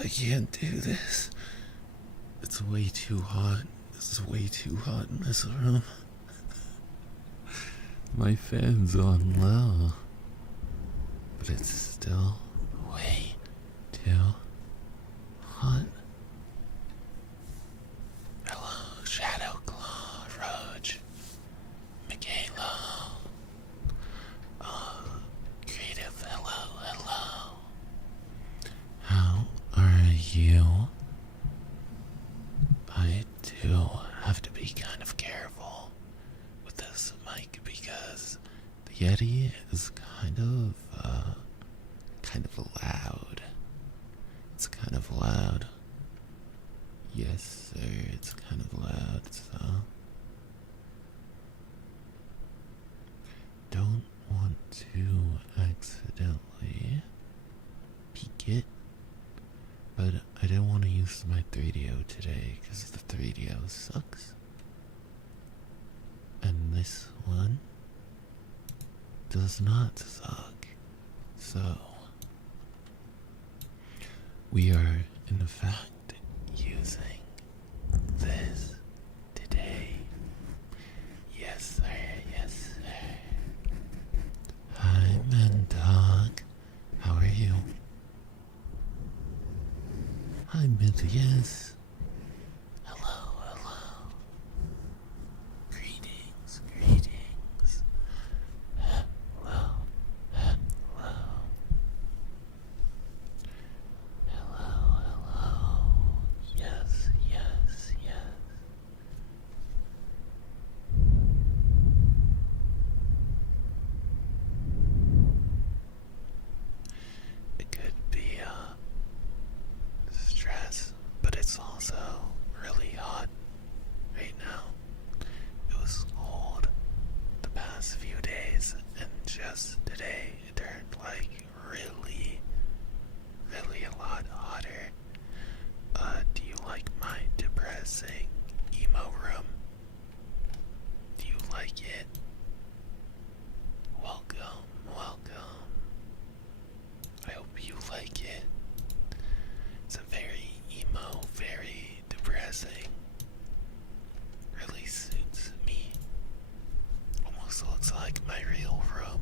I can't do this. It's way too hot. It's way too hot in this room. My fan's on low, but it's still way too hot. Hello, Shadow Claw, Roach, Michaela. Creative, hello. How are you? I do have to be kind of careful with this mic because the Yeti is kind of loud. It's kind of loud. Yes, sir, it's kind of loud, so don't want to accidentally peek it, but I didn't want to use my 3DO today because the 3DO sucks. And this one does not suck. So, we are in fact using this today. Yes, sir. Hi, Mandog. How are you? Hi, Yes. Hello. Greetings. Hello. Yes. It could be stress, but it's all today it turned like really, really a lot hotter. Do you like my depressing emo room? Do you like it? Welcome, welcome. I hope you like it. It's a very emo, very depressing. Really suits me. Almost looks like my real room.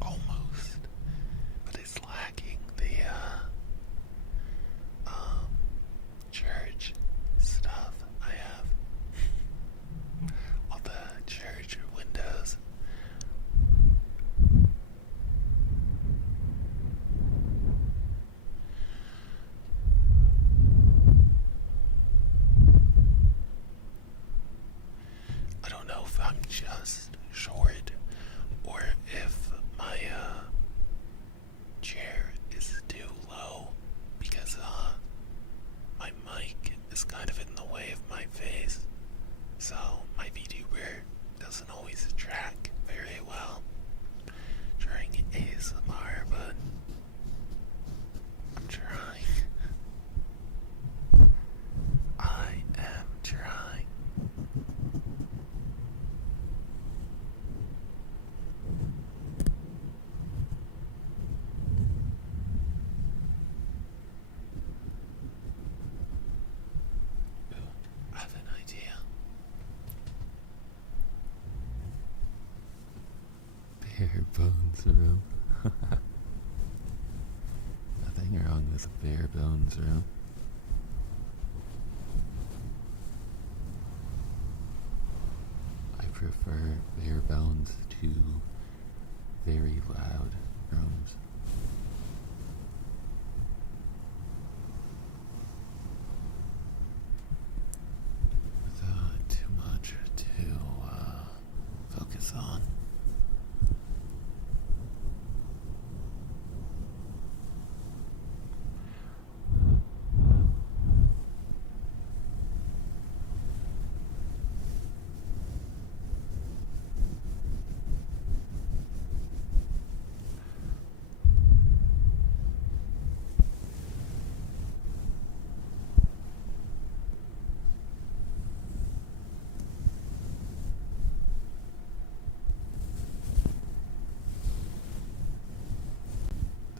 Almost. But it's lacking the church stuff I have. All the church windows. I don't know if I'm just short or if my chair is too low because my mic is kind of in the way of my face, so my VTuber doesn't always track very well during ASMR, but I'm trying. I am trying. I have an idea. Bare bones room. Nothing wrong with a bare bones room. I prefer bare bones to very loud rooms. Without too much to focus on.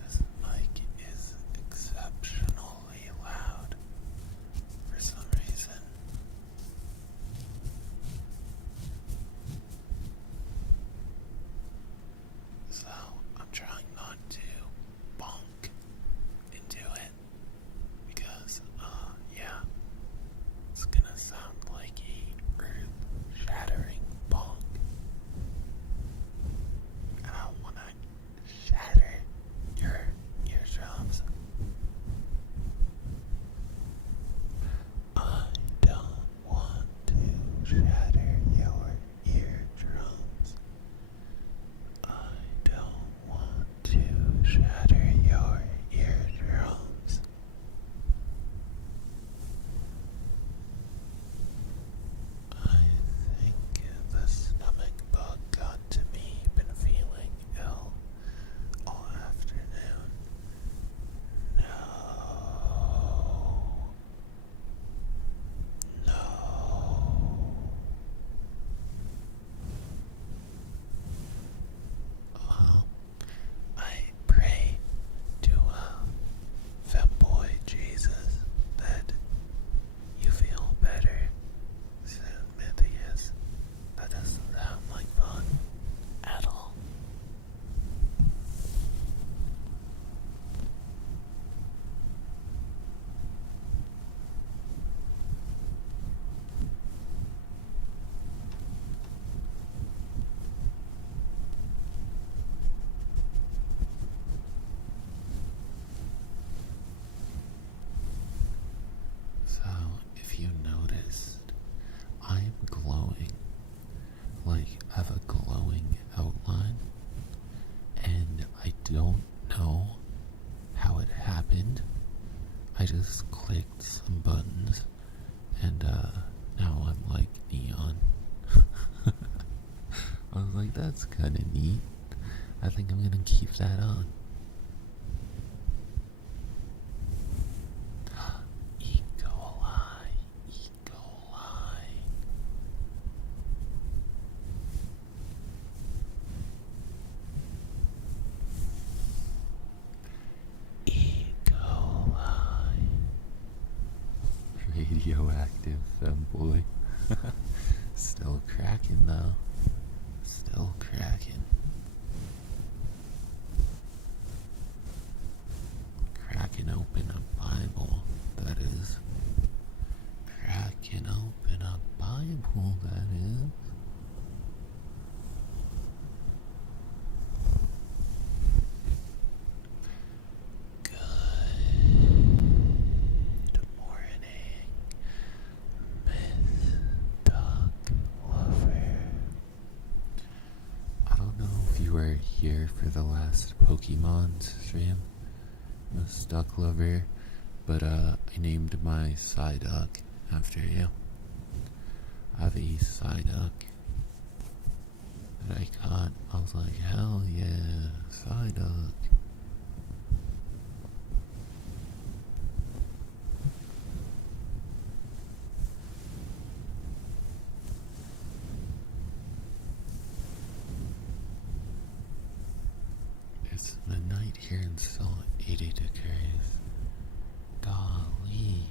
This mic is exceptionally loud for some reason. So I'm trying not to bonk into it because, yeah, it's gonna sound like a earth-shattering bonk. And I don't wanna shatter your eardrums. I don't want to shatter your eardrums. I don't want to shatter your eardrums. I think the stomach bug got to me. Been feeling ill all afternoon. No. Well, I pray to femboy Jesus that you feel better soon, Matthias. That doesn't sound like fun at all. So, if you noticed, I'm glowing. Like, I have a glowing outline, and I don't know how it happened. I just clicked some buttons, and now I'm like neon. I was like, That's kind of neat. I think I'm gonna keep that on. E. coli. E. coli. E. coli. Radioactive femboy. Still cracking though. Still cracking. Cracking open a Bible, that is. Cracking open a Bible, that is. Good morning, Miss Duck Lover. I don't know if you were here for the last Pokemon stream, Miss Duck Lover, but I named my Psyduck after you. I have a Psyduck that I caught. I was like, hell yeah, Psyduck. It's midnight here and still 80 degrees. Golly.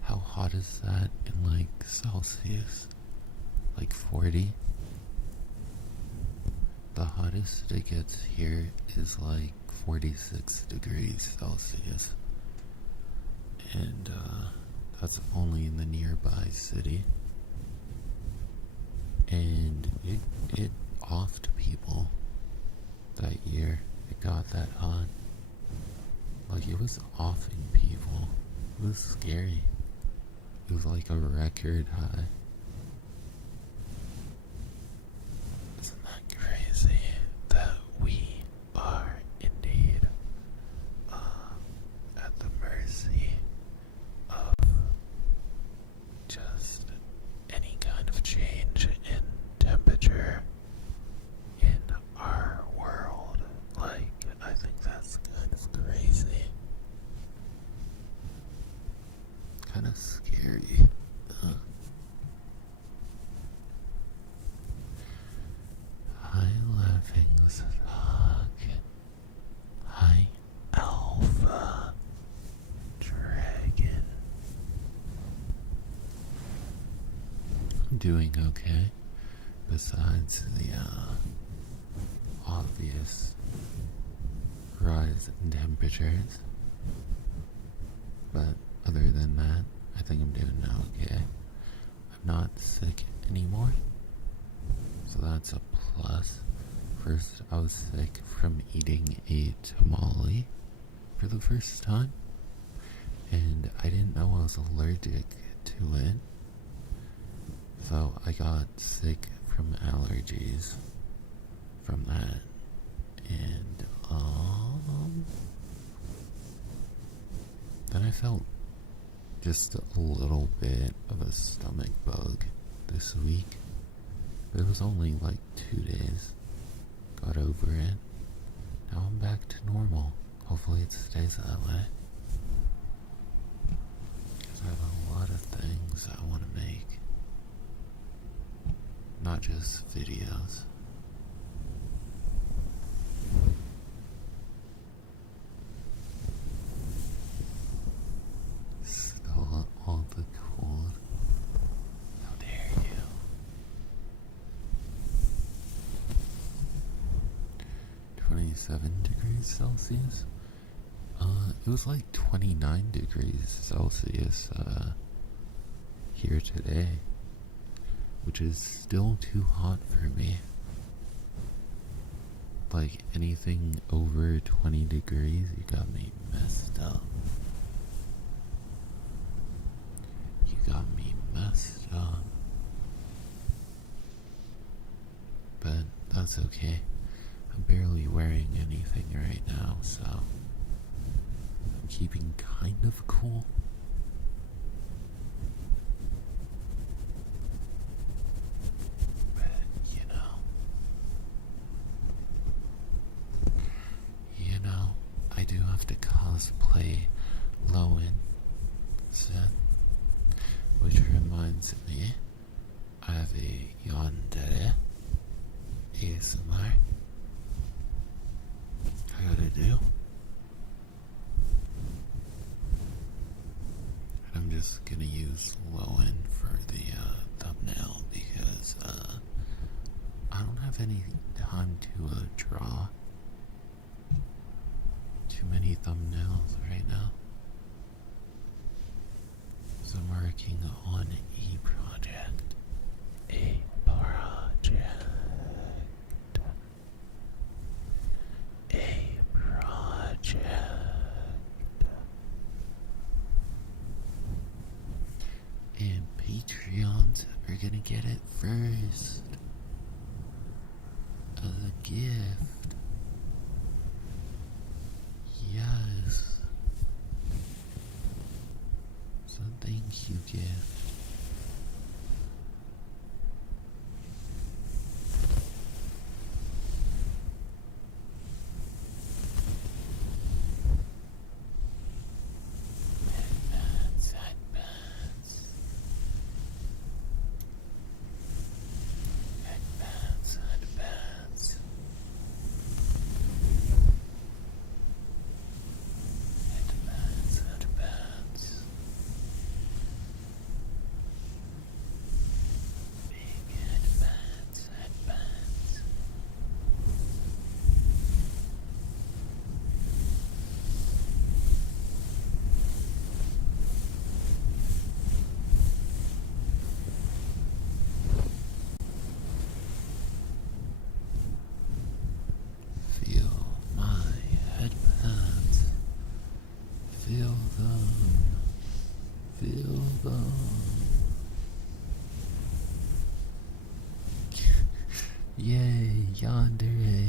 How hot is that in like Celsius? Like 40? The hottest it gets here is like 46 degrees Celsius. And that's only in the nearby city. And it offed people that year. It got that hot. Like, it was offing people. It was scary. It was like a record high. Isn't that crazy that we are indeed at the mercy of just any kind of change in temperature in our world? Like, I think that's kind of crazy. Kind of scary. Hi, laughing stock. Hi, Alpha Dragon. I'm doing okay. Besides the obvious rise in temperatures. But other than that, I think I'm doing okay. I'm not sick anymore, so that's a plus. First, I was sick from eating a tamale for the first time, and I didn't know I was allergic to it, so I got sick from allergies from that, and then I felt just a little bit of a stomach bug this week. But it was only like 2 days. Got over it. Now I'm back to normal. Hopefully it stays that way. Because I have a lot of things I want to make. Not just videos. All the cold. How dare you? -7 degrees Celsius. It was like 29 degrees Celsius here today, which is still too hot for me. Like, anything over 20 degrees, you got me messed up. You got me messed up. But that's okay. I'm barely wearing anything right now, so I'm keeping kind of cool. But, you know, us play Lowen set, which reminds me, I have a yandere ASMR I gotta do. I'm just gonna use Lowen for the thumbnail because I don't have any time to draw too many thumbnails right now. So I'm working on a project. A project. A project. And Patreons are gonna get it first. As a gift. Yes. So thank you, gift. Headbands, headbands. Headbands, headbands. Headbands, headbands. Big headbands, headbands. Feel my headbands. Feel them. Feel them. Yay, yandere.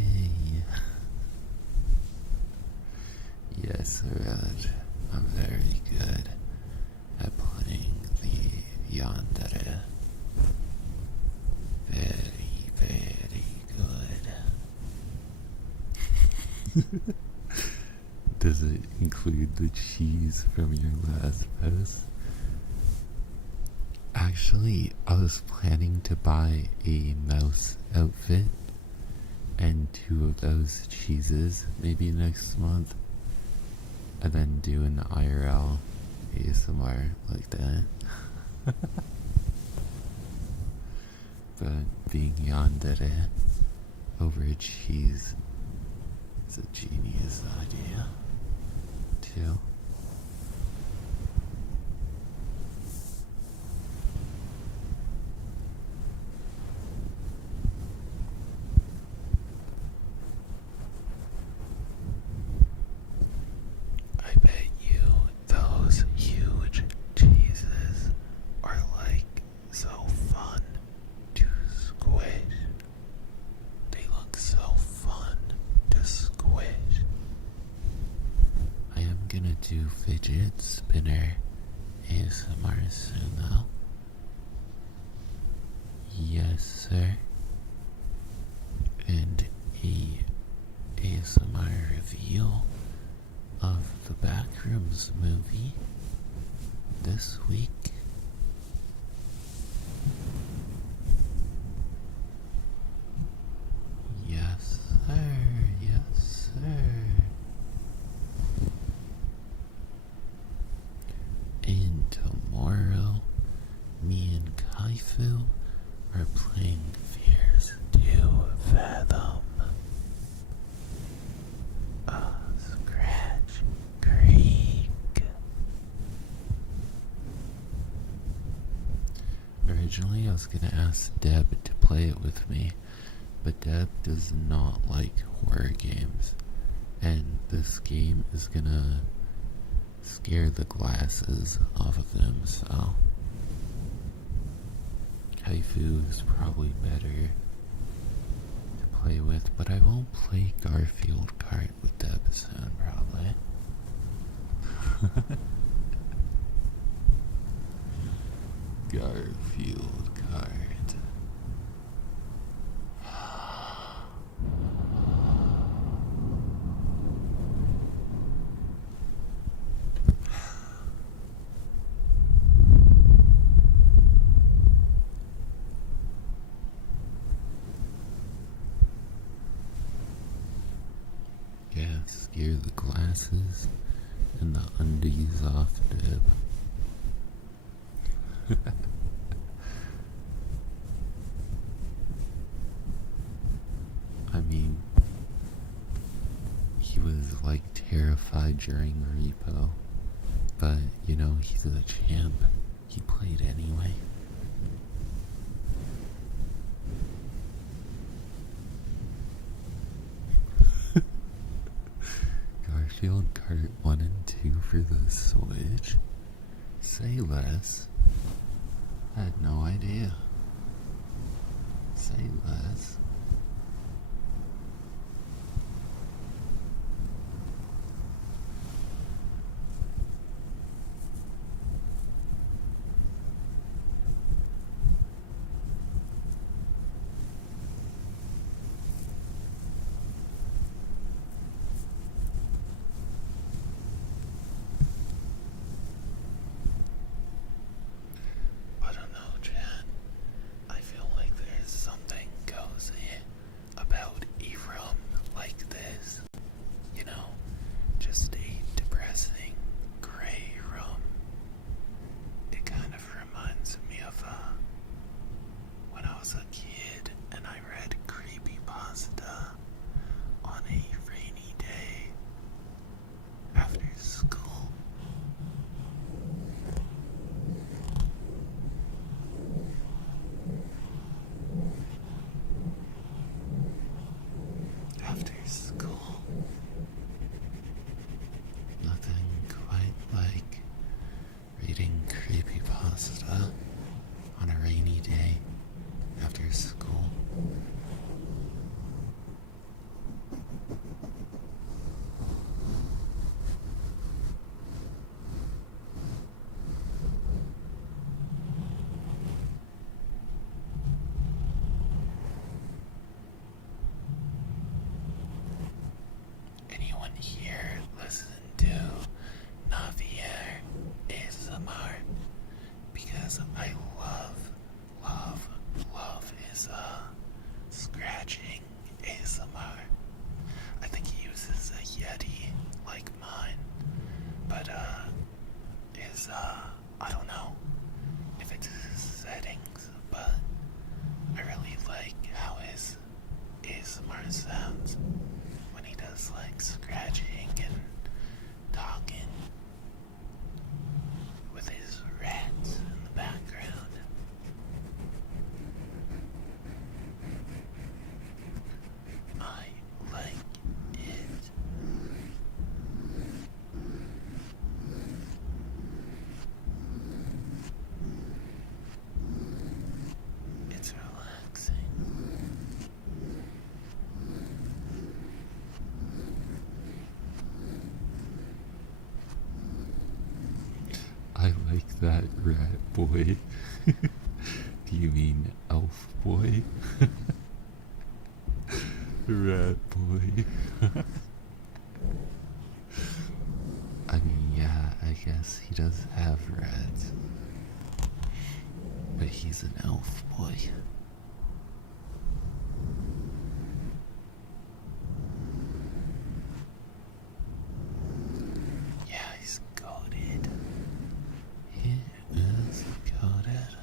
Yes, Red. I'm very good at playing the yandere. Very, very good. Does it include the cheese from your last post? Actually, I was planning to buy a mouse outfit and 2 of those cheeses maybe next month, and then do an IRL ASMR like that. But being yandere over cheese is a genius idea, too. I bet you those huge cheeses are like so fun to squish. They look so fun to squish. I am gonna do fidget spinner ASMR soon though. Yes, sir. And a ASMR reveal of the Backrooms movie this week. Yes, sir. Yes, sir. And tomorrow, me and Kaifu are playing Fears to Fathom. Scratch Creek. Originally, I was gonna ask Deb to play it with me, but Deb does not like horror games, and this game is gonna scare the glasses off of them, so Kaifu is probably better to play with, but I won't play Garfield Kart with Deb soon, probably. Garfield Kart. Yes, you're the glasses and the undies off dip. I mean, he was like terrified during repo, but you know, he's a champ. He played anyway. Garfield Kart 1 and 2 for the Switch? Say less. I had no idea. Say less. I don't know, Chad. I feel like there's something cozy about a room like this. You know, just a depressing gray room. It kind of reminds me of when I was a kid and I read creepypasta on a rainy day after school. After school. Nothing quite like reading creepypasta on a rainy day after school. Anyone here listen to Navier ASMR? Because I love his scratching ASMR. I think he uses a Yeti like mine, but his I don't know if it's his settings, but I really like how his ASMR sounds when he does like scratching and talking with his rats in the background. I like it. It's relaxing. I like that, rat boy. Do you mean elf boy? Rat boy. I mean, yeah, I guess he does have rats. But he's an elf boy. Yeah, he's goated. He is goated.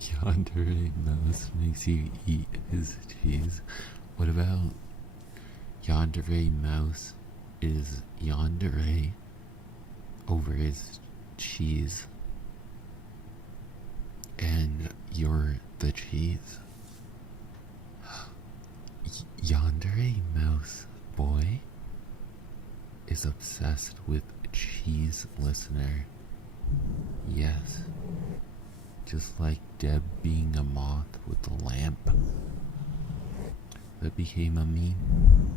Yandere Mouse makes you eat his cheese. What about Yandere Mouse is Yandere over his cheese and you're the cheese? Yandere Mouse boy is obsessed with cheese listener. Yes. just like Deb being a moth with the lamp that became a meme.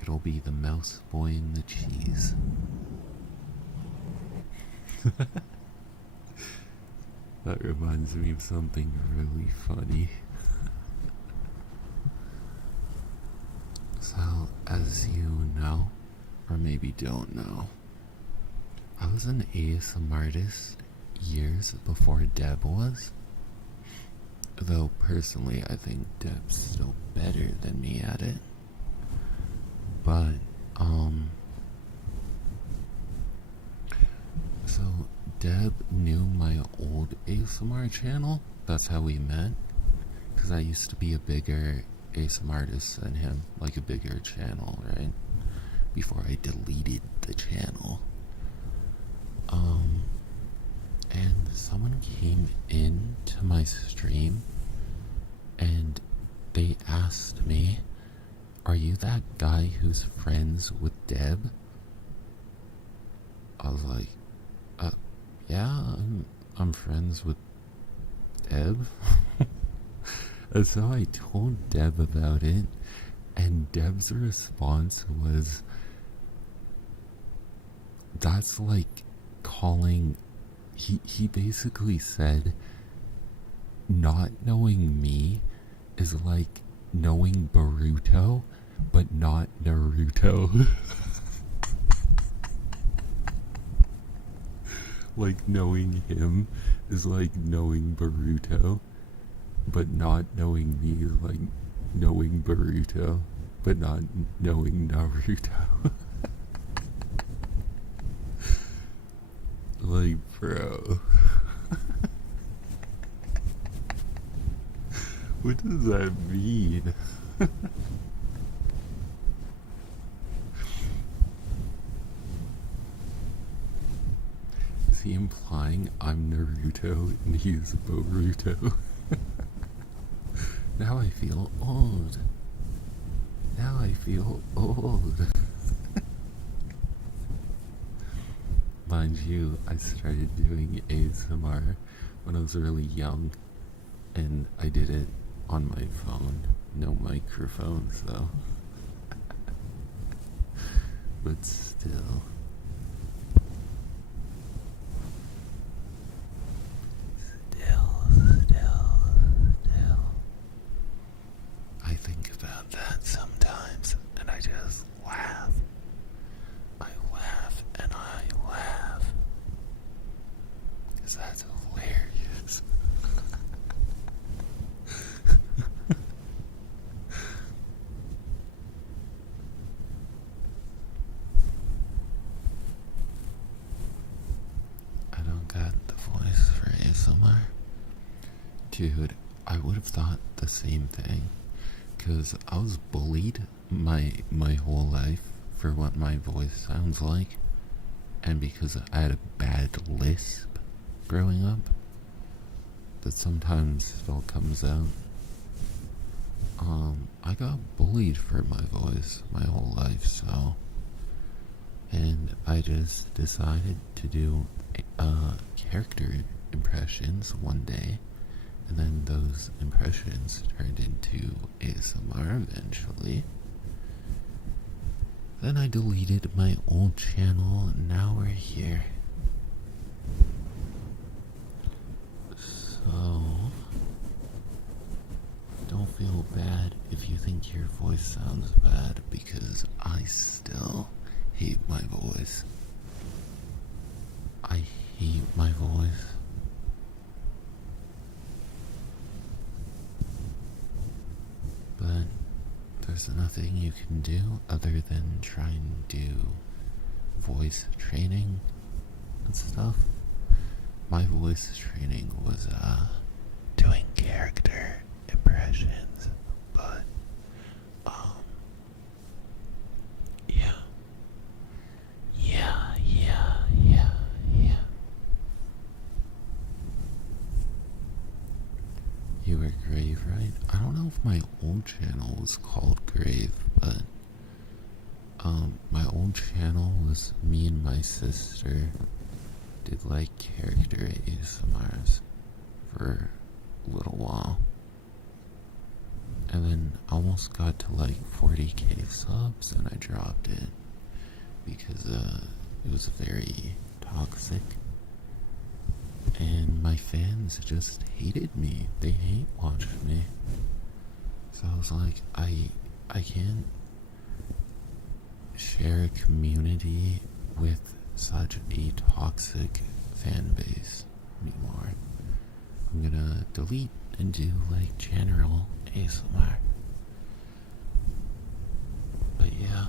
It'll be the mouse boy and the cheese. That reminds me of something really funny. So, as you know, or maybe don't know, I was an ASMR artist years before Deb was. Though personally, I think Deb's still better than me at it. But, so Deb knew my old ASMR channel. That's how we met. Because I used to be a bigger ASMR artist than him. Like a bigger channel, right? Before I deleted the channel. And someone came into my stream and they asked me, "Are you that guy who's friends with Deb?" I was like, yeah, I'm friends with Deb. And so I told Deb about it, and Deb's response was, that's like calling, he basically said, not knowing me is like knowing Boruto, but not Naruto. Like knowing him is like knowing Boruto, but not knowing me is like knowing Boruto, but not knowing Naruto. Like, bro. What does that mean? Is he implying I'm Naruto and he's Boruto? Now I feel old. Now I feel old. Mind you, I started doing ASMR when I was really young, and I did it on my phone. No microphones though. But still. I think about that sometimes, and I just laugh. I laugh and I laugh. Because that's hilarious. I don't got the voice for ASMR. Dude, I would have thought the same thing. Because I was bullied my whole life for what my voice sounds like. And because I had a bad lisp growing up that sometimes still comes out. I got bullied for my voice my whole life, so. And I just decided to do character impressions one day. And then those impressions turned into ASMR eventually. Then I deleted my old channel, and now we're here. So, don't feel bad if you think your voice sounds bad, because I still hate my voice. I hate my voice. But there's nothing you can do other than try and do voice training and stuff. My voice training was doing character impressions, but yeah. You were Grave, right? I don't know if my old channel was called Grave, but my old channel was me and my sister did like character ASMRs. for a little while. And then almost got to like 40k subs and I dropped it because it was very toxic. And my fans just hated me. They hate watched me. So I was like, I can't share a community with such a toxic fan base anymore. I'm gonna delete and do like general ASMR. But yeah,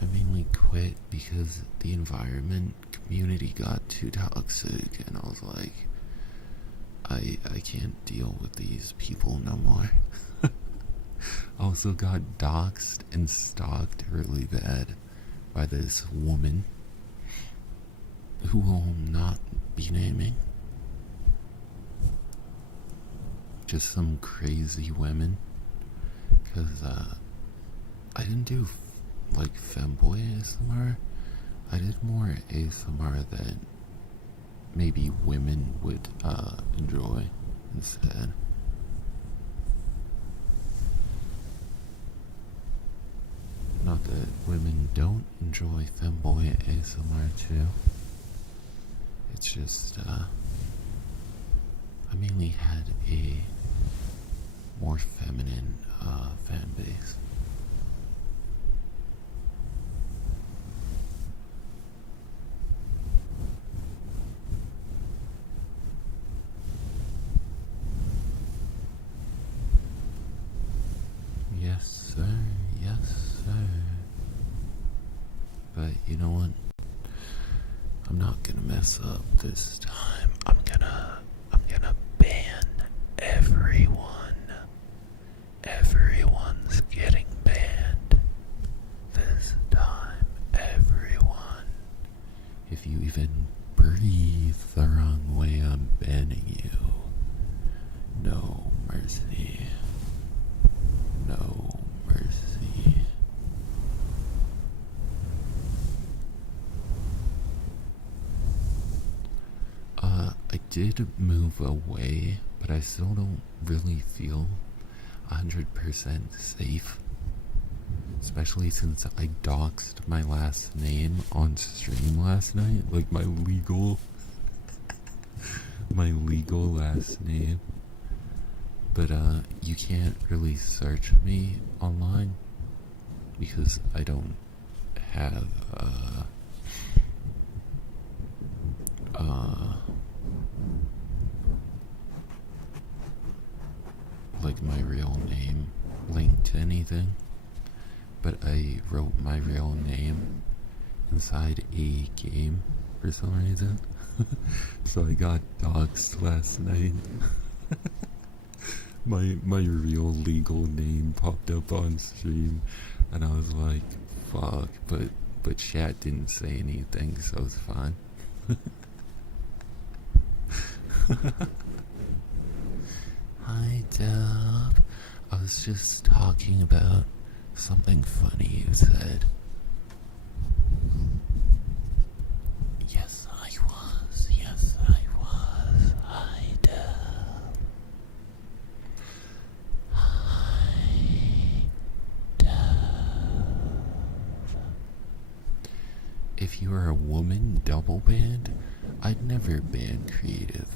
I mainly quit because the environment community got too toxic and I was like, I can't deal with these people no more. I also got doxxed and stalked really bad by this woman who will not be naming. Just some crazy women. Because I didn't do like femboy ASMR. I did more ASMR that maybe women would enjoy instead. Not that women don't enjoy femboy ASMR too. It's just, I mainly had a more feminine fan base. Yes, sir. Yes, sir. But you know what? I'm not gonna mess up this time. I'm gonna ban everyone. Everyone's getting banned this time. Everyone. If you even breathe the wrong way, I'm banning you. No mercy. No mercy. I did move away, but I still don't really feel 100% safe. Especially since I doxed my last name on stream last night. Like my legal last name. But you can't really search me online because I don't have like my real name linked to anything. But I wrote my real name inside a game for some reason. So I got doxed last night. My real legal name popped up on stream and I was like, fuck, but chat didn't say anything, so it's fine. Hi Dub. I was just talking about something funny you said. Yes, I was. Yes, I was. Hi Dub. Hi Dub. If you were a woman double banned, I'd never ban Creative.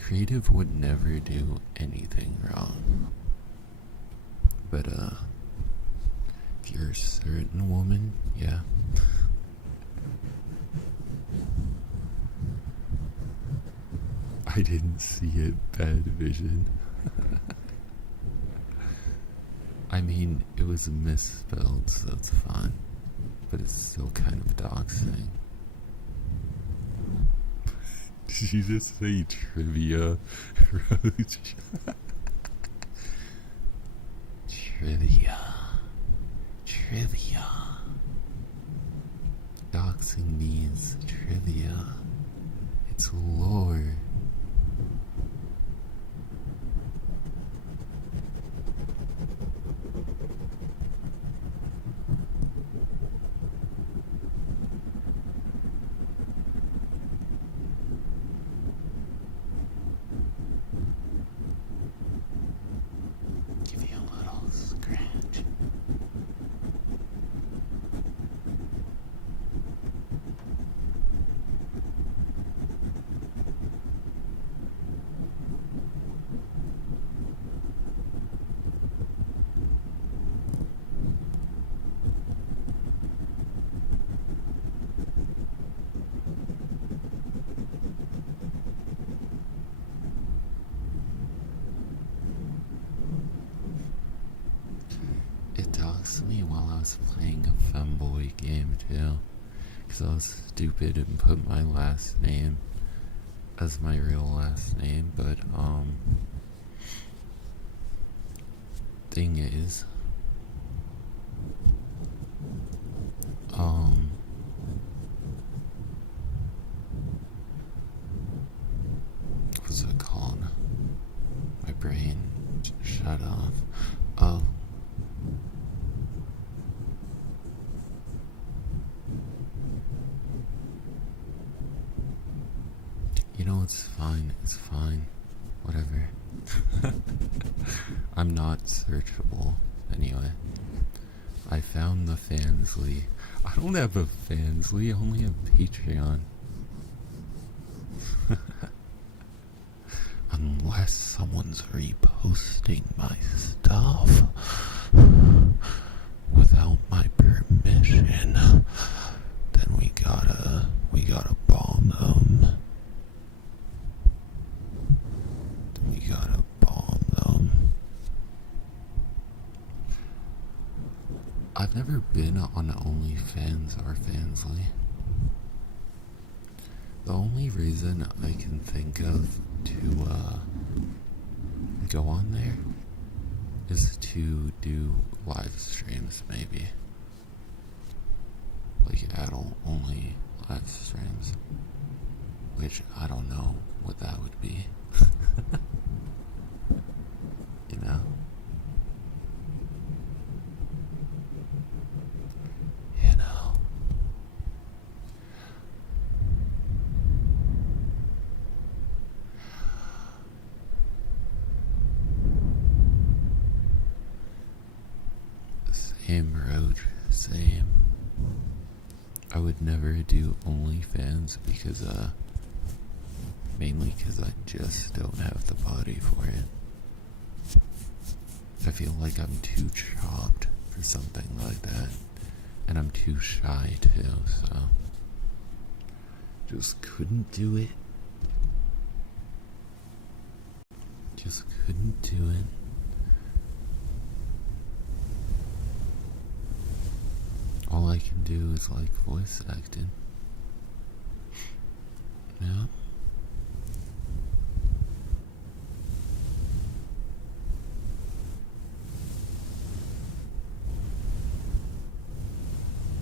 Creative would never do anything wrong. But, if you're a certain woman, yeah. I didn't see it, bad vision. I mean, it was misspelled, so it's fine. But it's still kind of doxing. Did you just say trivia, Roach? Trivia. Trivia. Doxing means trivia. It's lore. was playing a femboy game too, because I was stupid and put my last name as my real last name, but thing is, what's it called? My brain shut off. Oh. You know, it's fine. It's fine. Whatever. I'm not searchable. Anyway. I found the Fansly. I don't have a Fansly, I only have Patreon. Unless someone's reposting my stuff without my permission, then we gotta bomb them. We gotta bomb them. I've never been on OnlyFans or Fansly. The only reason I can think of to go on there is to do live streams, maybe. Like adult only live streams. Which I don't know what that would be. You know? You know. Same, Roach, same. I would never do OnlyFans because, mainly because I just don't have the body for it. I feel like I'm too chopped for something like that. And I'm too shy too, so. Just couldn't do it. Just couldn't do it. All I can do is like voice acting. Yeah.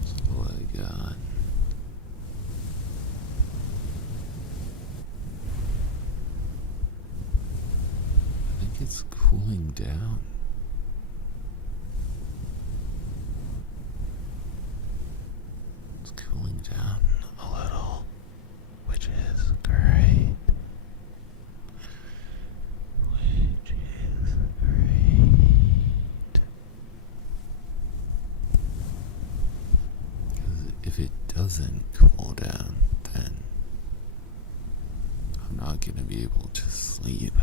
That's all I got. I think it's cooling down. Cooling down a little, which is great. Which is great. Because if it doesn't cool down, then I'm not going to be able to sleep.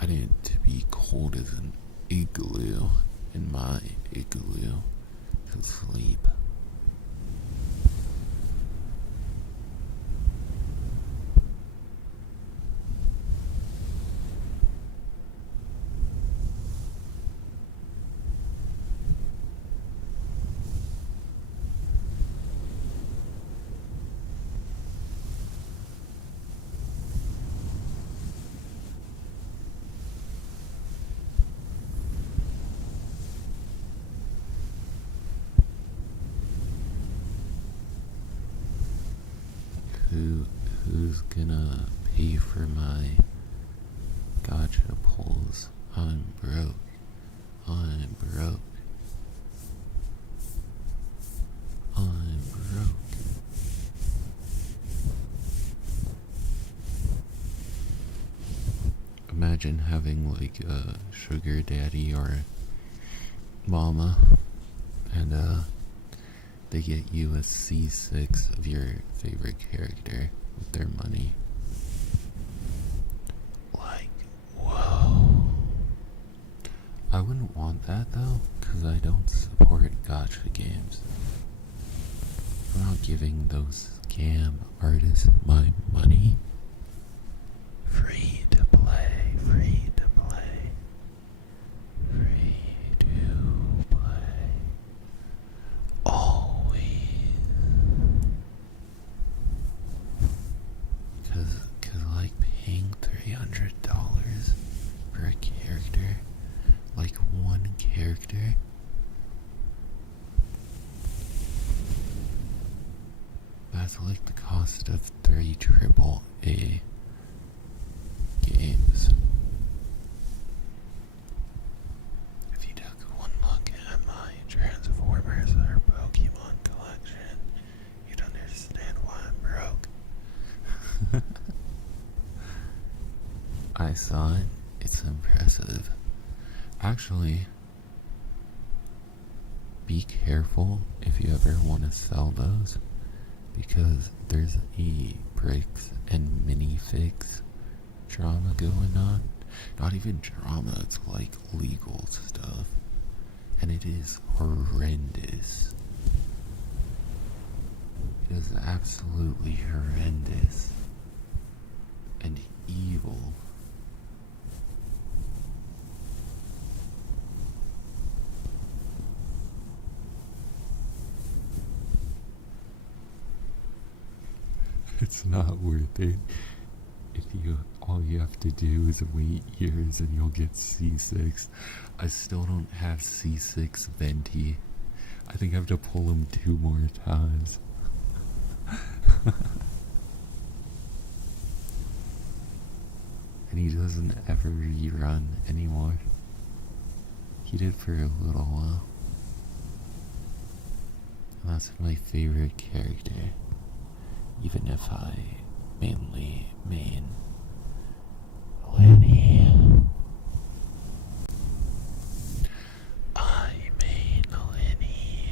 I need to be cold as an igloo in my igloo to sleep. Who's gonna pay for my gotcha pulls? I'm broke. I'm broke. I'm broke. Imagine having like a sugar daddy or mama, and they get you a C6 of your favorite character with their money. Like, whoa. I wouldn't want that though, because I don't support gacha games. I'm not giving those scam artists my money. Free to play, free to play. Free That's like the cost of 3 AAA games. If you took one look at my Transformers or Pokemon collection, you'd understand why I'm broke. I saw it. It's impressive. Actually, be careful if you ever want to sell those, because there's a bricks and minifigs drama going on. Not even drama, it's like legal stuff. And it is horrendous. It is absolutely horrendous and evil. It's not worth it. If you all you have to do is wait years and you'll get C6. I still don't have C6 Venti. I think I have to pull him 2 more times. And he doesn't ever rerun anymore. He did for a little while. And that's my favorite character. Even if I mainly main Lenny. I main Lenny.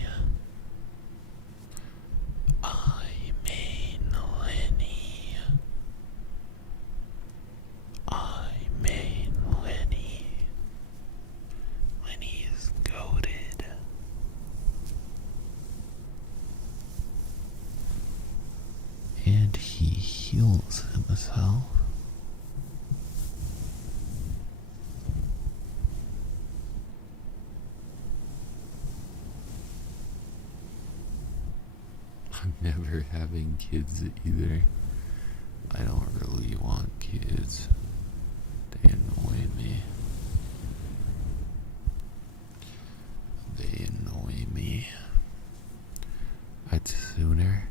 I main Lenny. I main Lenny. Lenny is goated. And he heals himself. I'm never having kids either. I don't really want kids. They annoy me. They annoy me. I'd sooner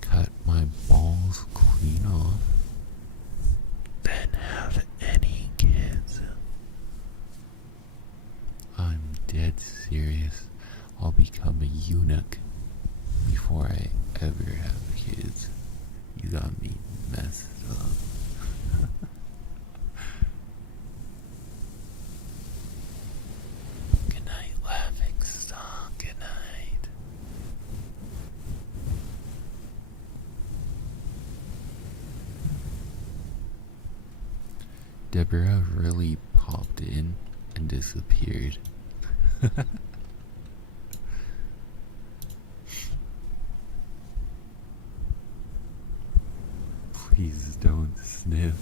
cut my balls clean off Than have any kids. I'm dead serious. I'll become a eunuch before I ever have kids. You got me messed up. Good night, laughing stock. Good night. Deborah really popped in and disappeared. Please don't sniff.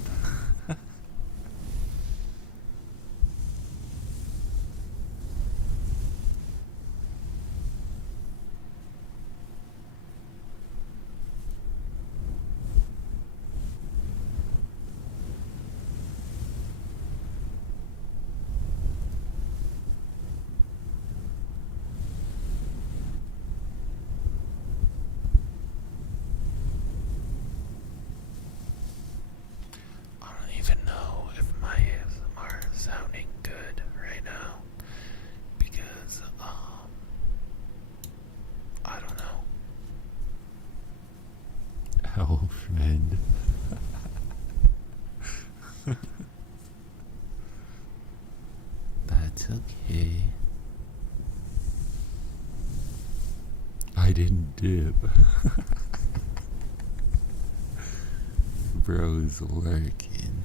I don't even know if my ASMR is sounding good right now. Because, I don't know. Hell, friend. That's okay. I didn't dip. Bro's lurking.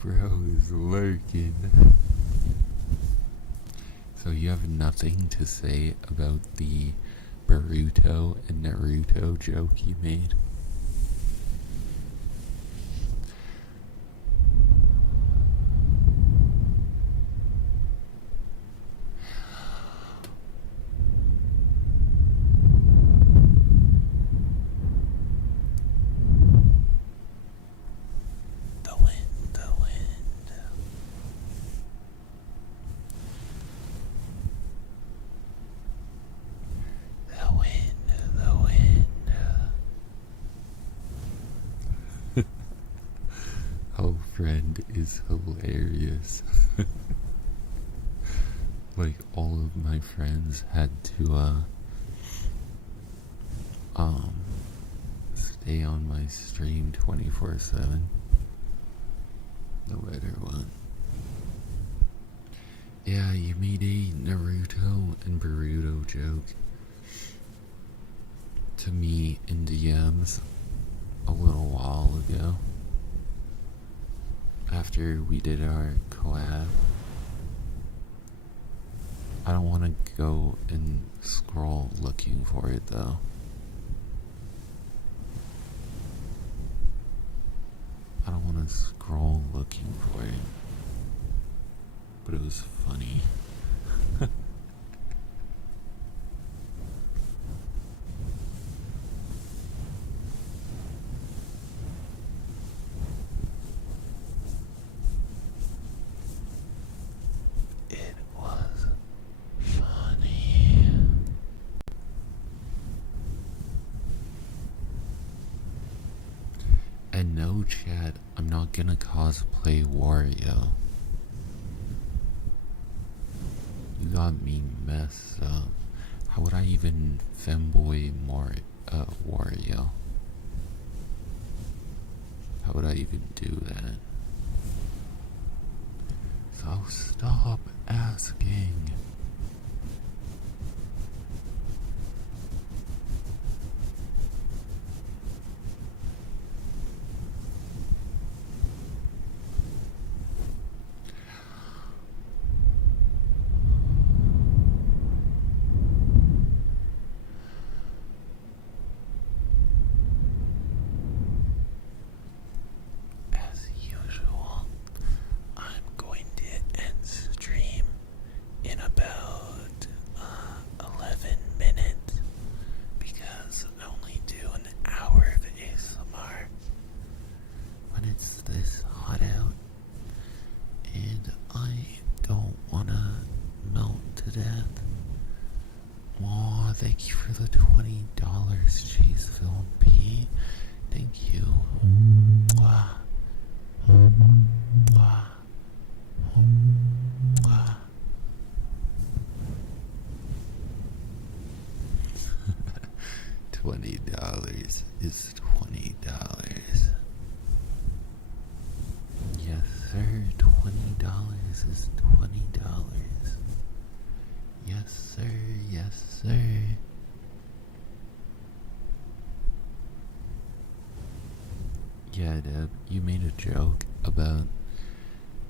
Bro's lurking. So you have nothing to say about the Boruto and Naruto joke you made? The wind, the wind. The wind, the wind. Oh, friend is hilarious. Like, all of my friends had to, stay on my stream 24/7. No matter what. Yeah, you made a Naruto and Boruto joke to me in DMs a little while ago. After we did our collab. I don't want to go and scroll looking for it though. I don't want to scroll looking for it. But it was funny. It was funny. And no, Chad, I'm not gonna cosplay Wario. You got me messed up. How would I even femboy Wario? How would I even do that? So stop asking. As usual, I'm going to end stream in about 11 minutes because I only do an hour of ASMR when it's this hot out and I don't want to melt to death. Aw, thank you for the $20, Cheese Film P. Thank you. Mwah. Mwah. Mwah. $20 is $20. Yes, sir. $20 is $20. Yes, sir. Yes, sir. Yeah, Deb, you made a joke about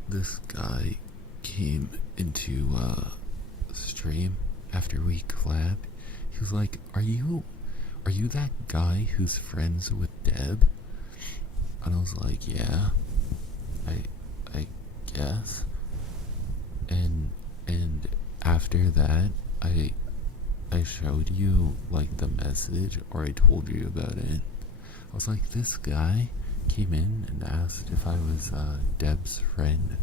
this guy came into stream after we collabed. He was like, Are you that guy who's friends with Deb? And I was like, yeah, I guess. And after that, I showed you like the message, or I told you about it. I was like, this guy came in and asked if I was Deb's friend.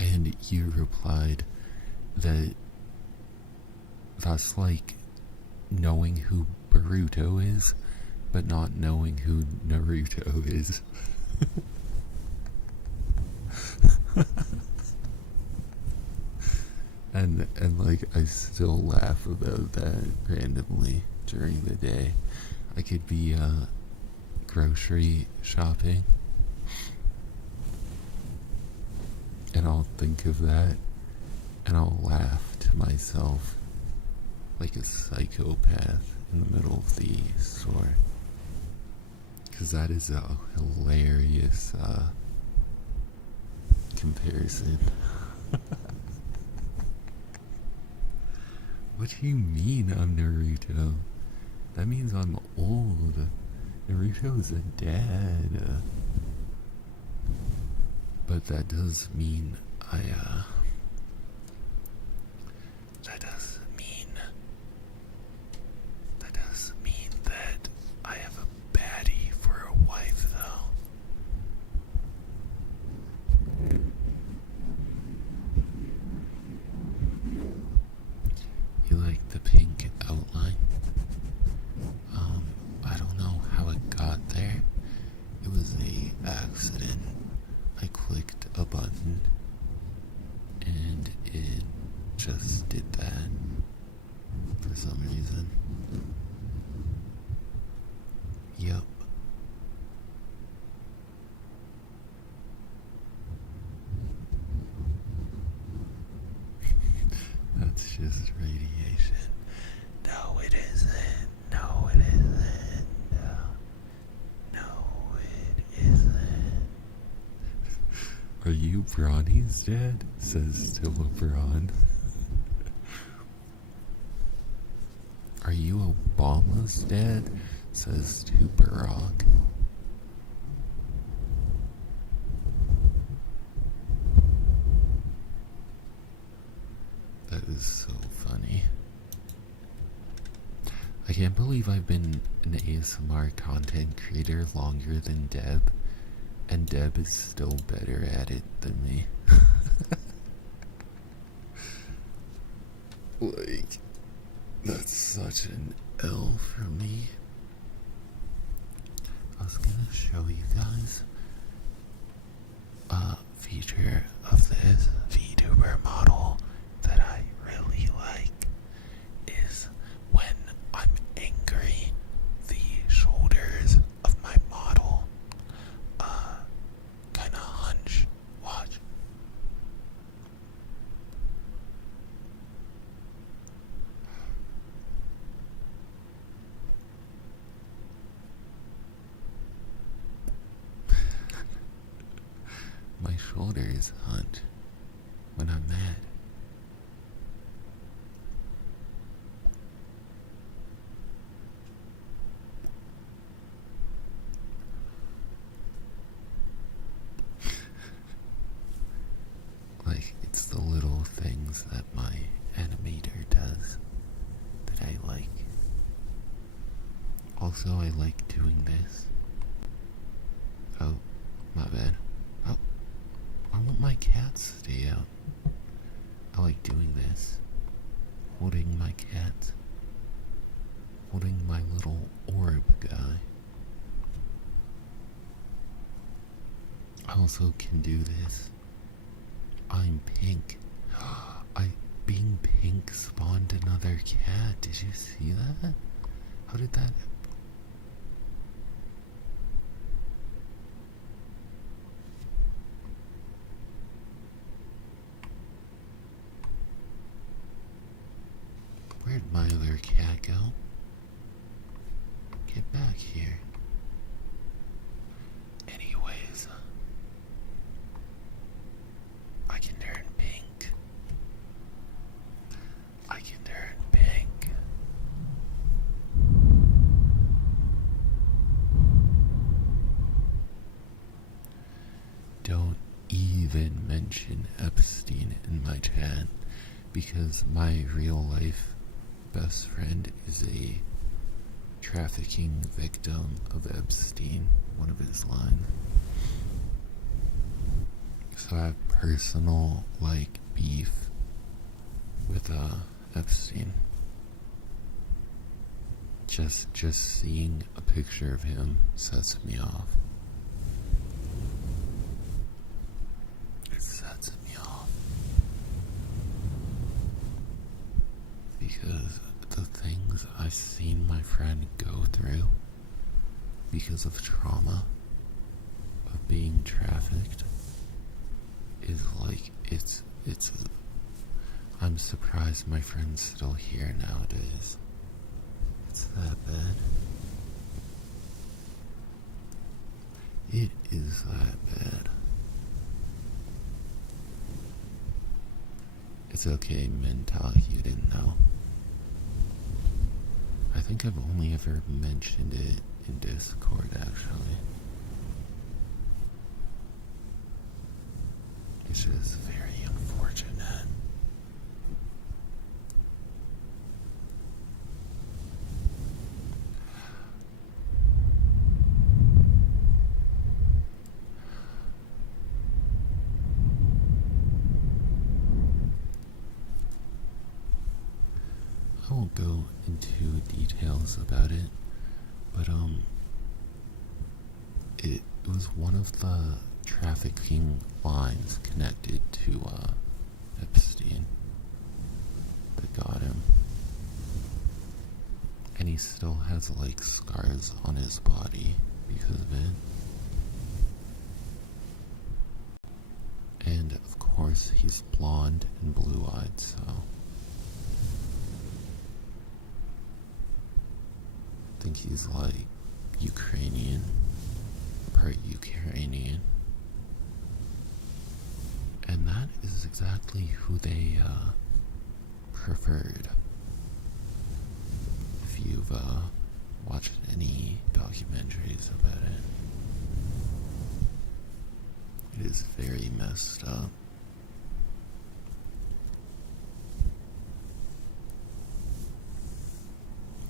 And you replied that that's like knowing who Boruto is, but not knowing who Naruto is. and like I still laugh about that randomly during the day. I could be grocery shopping and I'll think of that and I'll laugh to myself like a psychopath in the middle of the store. Because that is a hilarious comparison. What do you mean I'm Naruto? That means I'm old. Naruto's a dad. But that does mean that I have a baddie for a wife, though. You like the pink outline? I don't know how it got there. It was button and it just did that for some reason. Yup. That's just radiation. No, it isn't. No, it isn't. No, it isn't. Are you Bronny's dad? Says to LeBron. Are you Obama's dad? Says to Barack. That is so funny. I can't believe I've been an ASMR content creator longer than Deb, and Deb is still better at it than me. Like, that's such an L for me. I was gonna show you guys a feature of this VTuber model that I really like. Is when I'm angry, the shoulders of my model kinda hunch. Watch. My shoulders hunch when I'm mad. Like, it's the little things that my animator does that I like. Also, I like doing this. Oh, my bad. Oh, I want my cat to stay out. I like doing this. Holding my cat. Holding my little orb guy. I also can do this. I'm pink. Being pink spawned another cat. Did you see that? How did that? Where'd my other cat go? Get back here. Anyways, I can turn pink. I can turn pink. Don't even mention Epstein in my chat, because my real life best friend is a trafficking victim of Epstein, one of his lines. So I have personal, like, beef with Epstein. Just seeing a picture of him sets me off. It sets me off. Because the things I've seen my friend go through because of trauma of being trafficked is like, it's I'm surprised my friend's still here nowadays. It's that bad. It is that bad. It's okay, Mentalk, you didn't know. I think I've only ever mentioned it in Discord, actually. It's just very unfortunate. I won't go into details about it, but it was one of the trafficking lines connected to Epstein that got him. And he still has like scars on his body because of it. And of course, he's blonde and blue-eyed, so I think he's like Ukrainian, part Ukrainian. And that is exactly who they preferred. If you've watched any documentaries about it, it is very messed up.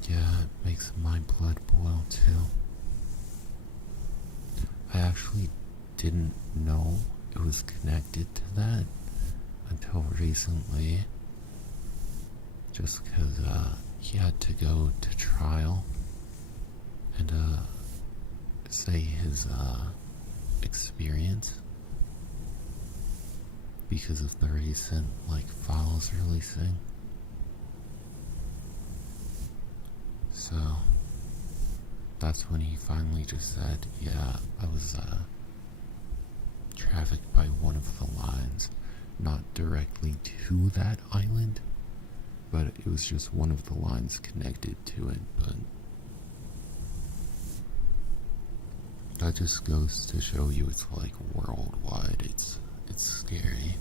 Yeah, it makes my blood boil too. I actually didn't know it was connected to that until recently. Just because he had to go to trial and say his experience because of the recent like files releasing. So that's when he finally just said, yeah, I was trafficked by one of the lines, not directly to that island, but it was just one of the lines connected to it. But that just goes to show you it's like worldwide. It's scary.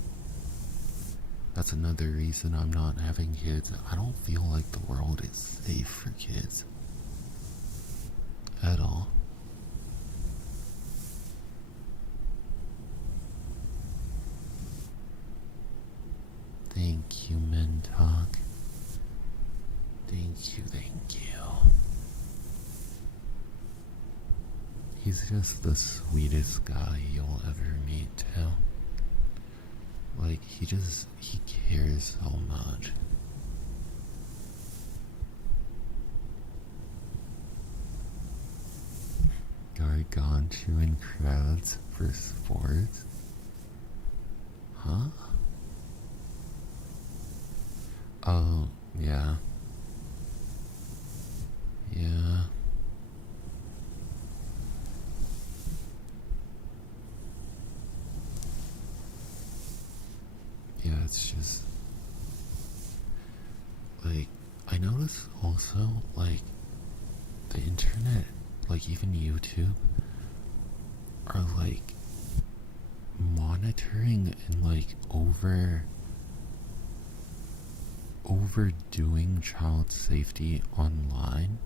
That's another reason I'm not having kids. I don't feel like the world is safe for kids at all. Thank you, Men Talk. Thank you. He's just the sweetest guy you'll ever meet, too. Like, he cares so much. Gargantuan crowds for sports? Huh? Oh, yeah. Yeah. Yeah, it's just like I notice also like the internet, like even YouTube, are like monitoring and like overdoing child safety online,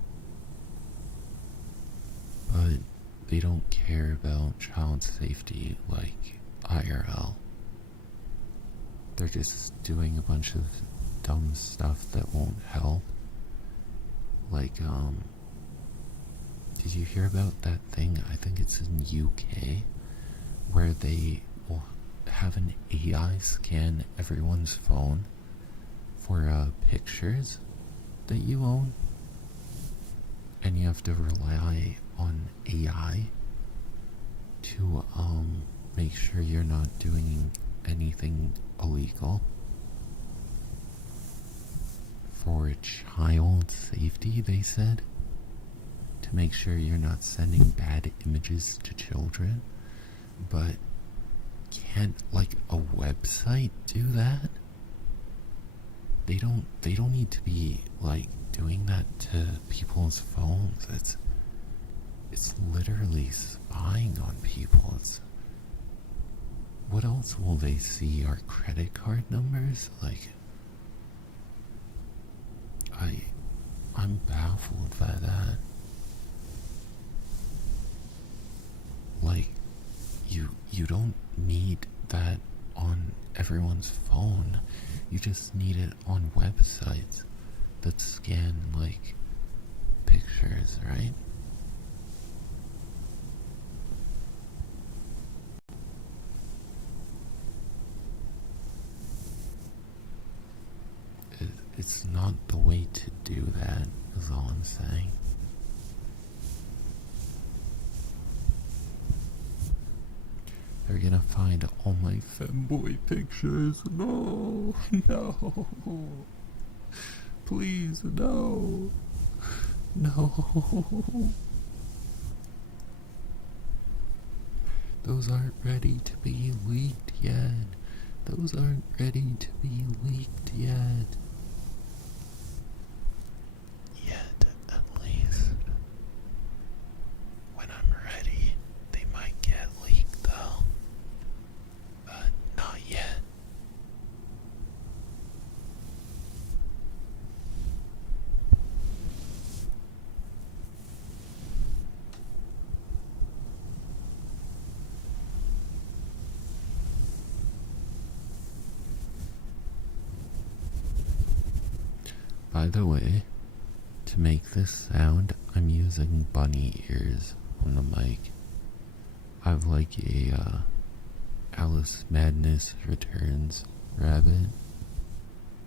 but they don't care about child safety like IRL. They're just doing a bunch of dumb stuff that won't help. Like, did you hear about that thing? I think it's in UK, where they will have an AI scan everyone's phone for pictures that you own, and you have to rely on AI to make sure you're not doing anything illegal for child safety, they said, to make sure you're not sending bad images to children. But can't like a website do that? They don't need to be like doing that to people's phones. It's literally spying on people. What else will they see? Our credit card numbers? Like, I'm baffled by that. Like, you don't need that on everyone's phone. You just need it on websites that scan like pictures, right? It's not the way to do that, is all I'm saying. find all my femboy pictures. No, no. Please, no. No. Those aren't ready to be leaked yet. Those aren't ready to be leaked yet. Yet, at least. When I'm ready, they might get leaked though. But not yet. By the way, to make this sound, I'm using bunny ears on the mic. I have like a Alice Madness Returns rabbit,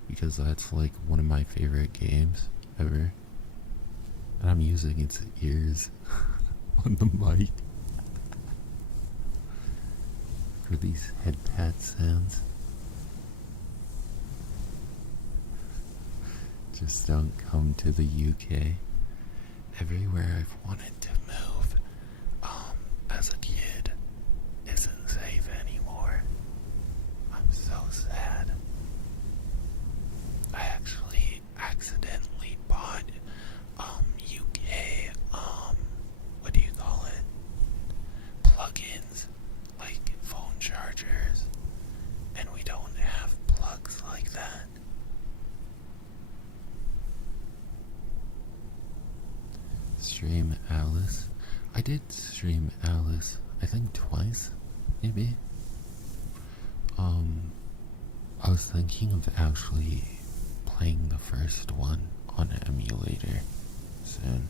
because that's like one of my favorite games ever. And I'm using its ears on the mic for these head pat sounds. Just don't come to the UK. Everywhere I've wanted to move, as a kid, isn't safe anymore. I'm so sad. I actually accidentally bought, UK, what do you call it? Plugins, like phone chargers, and we don't have plugs like that. Stream Alice. I did stream Alice, I think twice, maybe. I was thinking of actually playing the first one on an emulator soon.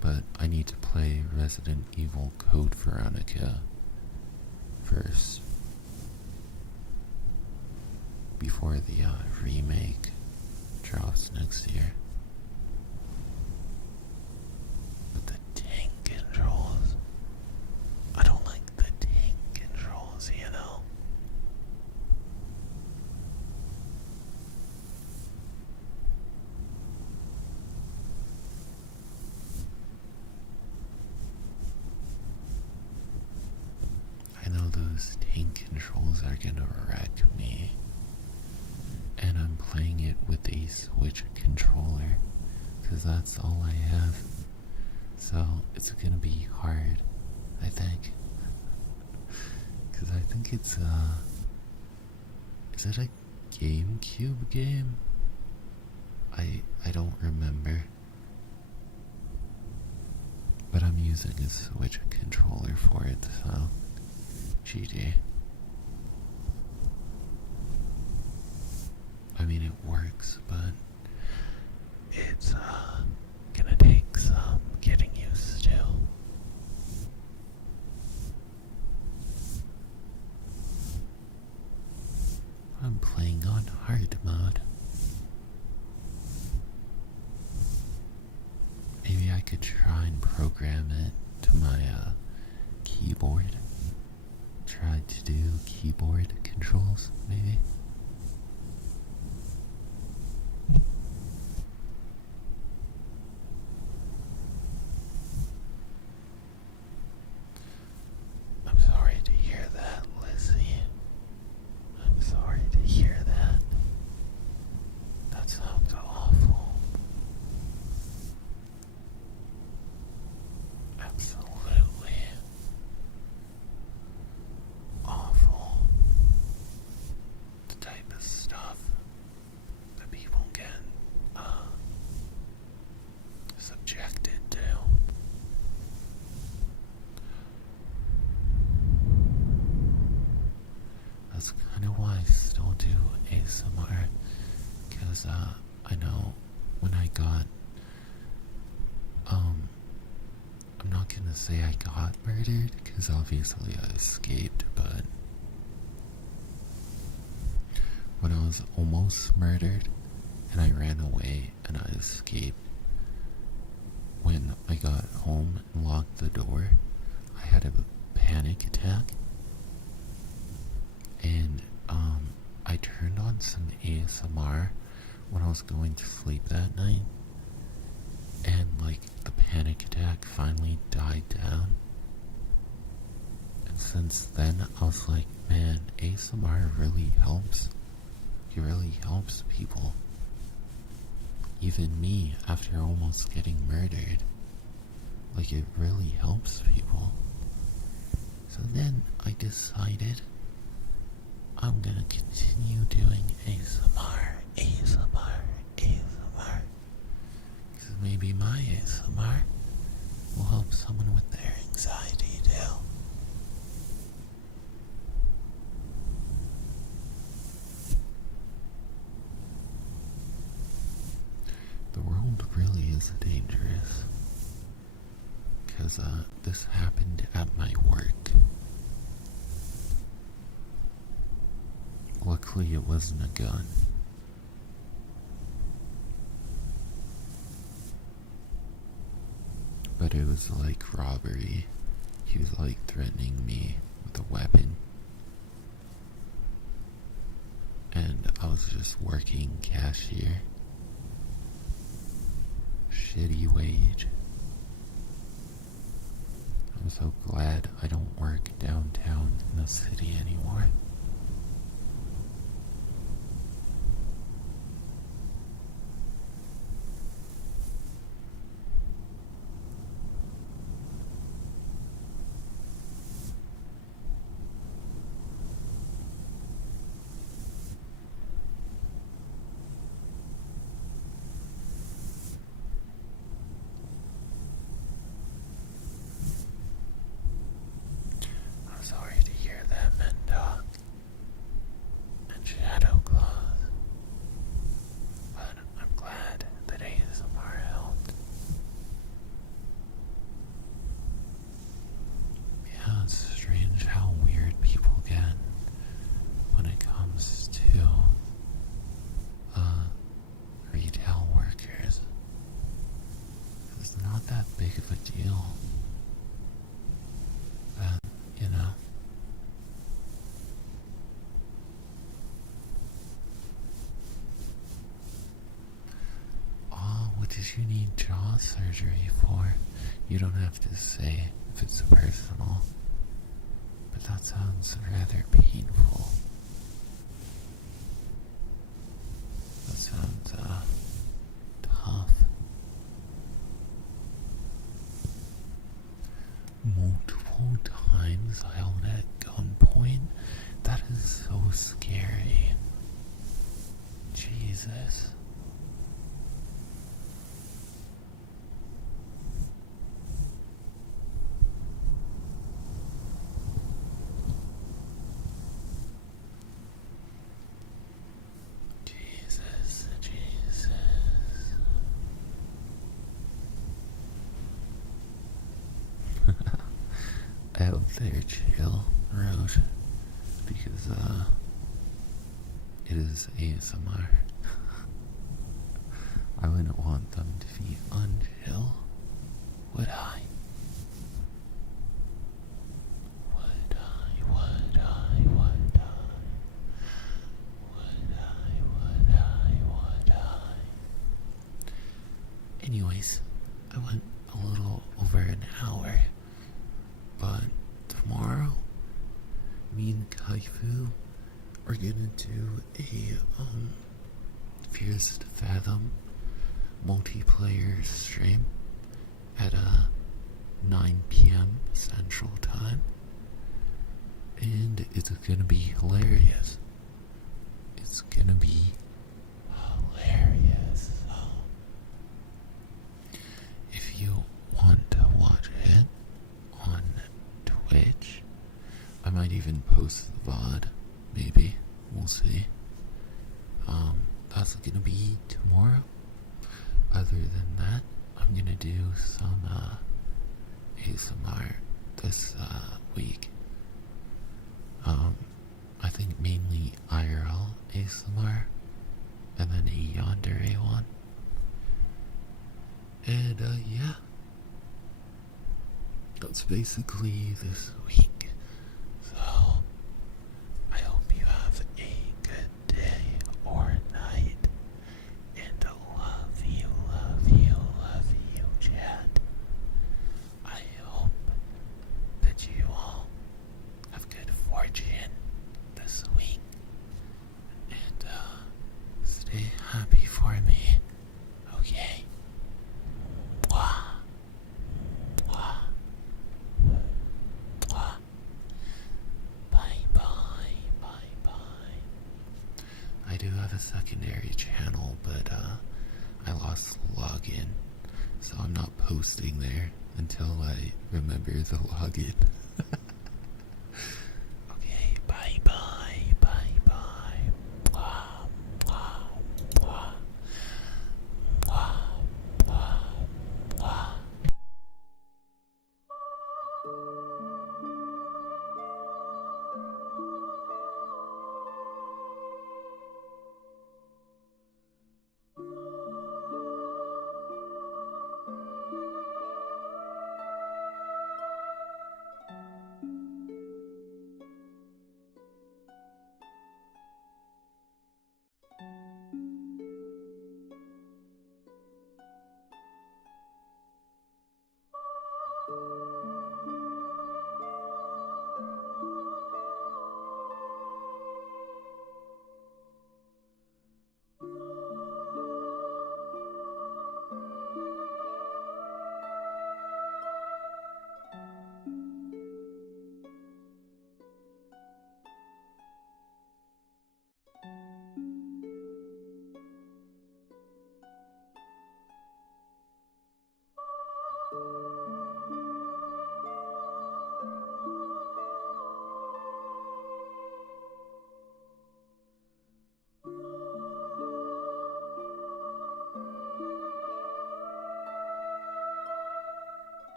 But I need to play Resident Evil Code Veronica first. Before the remake drops next year. But the tank controls, I don't like the tank controls, you know? I know those tank controls are gonna wreck me. And I'm playing it with a Switch controller, because that's all I have. So it's gonna be hard, I think. Because I think it's is it a GameCube game? I don't remember. But I'm using a Switch controller for it, so GG. I mean, it works, but it's gonna take some getting used to. I'm playing on hard mode. Maybe I could try and program it to my keyboard. Try to do keyboard controls, maybe. I'm sorry to hear that, Lizzie. I'm sorry to hear that. That sounds awful. Absolutely awful. The type of stuff that people get subjected to. That's kind of why I still do ASMR, because I know when I got, I'm not gonna say I got murdered, because obviously I escaped, but when I was almost murdered, and I ran away and I escaped, when I got home and locked the door, I had a panic attack. turned on some ASMR when I was going to sleep that night, and like the panic attack finally died down. And since then, I was like, man, ASMR really helps. It really helps people. Even me, after almost getting murdered. Like, it really helps people. So then I decided I'm gonna continue doing ASMR. Because maybe my ASMR will help someone with their anxiety too. The world really is dangerous. Because this happened at my work. Luckily it wasn't a gun. But it was like robbery. He was like threatening me with a weapon. And I was just working cashier. Shitty wage. I'm so glad I don't work downtown in the city anymore. I'm sorry to hear that, Mendog and Shadowclaws, but I'm glad that ASMR helped. Yeah, it's strange how weird people get when it comes to retail workers. It's not that big of a deal. But, you know. Oh, what did you need jaw surgery for? You don't have to say if it's personal. But that sounds rather painful. That sounds, tough. Multiple times held at gunpoint? That is so scary. Jesus. Jesus. I hope they're chill, Roche, because, it is ASMR. I wouldn't want them to be unchill, would I? Anyways, I went a little over an hour, but tomorrow, me and Kaifu are gonna do a, Fears to Fathom multiplayer stream at, 9 p.m. Central Time, and it's gonna be hilarious. It's gonna be hilarious. If you want to watch it on Twitch, I might even post the VOD, maybe. We'll see. That's gonna be tomorrow. Other than that, I'm gonna do some ASMR this week. I think mainly IRL ASMR, and then a Yandere one. And yeah, that's basically this week. So I hope you have a good day. ghosting there until I remember the login. Okay, bye bye, bye bye. Mwah, mwah, mwah. Mwah, mwah, mwah.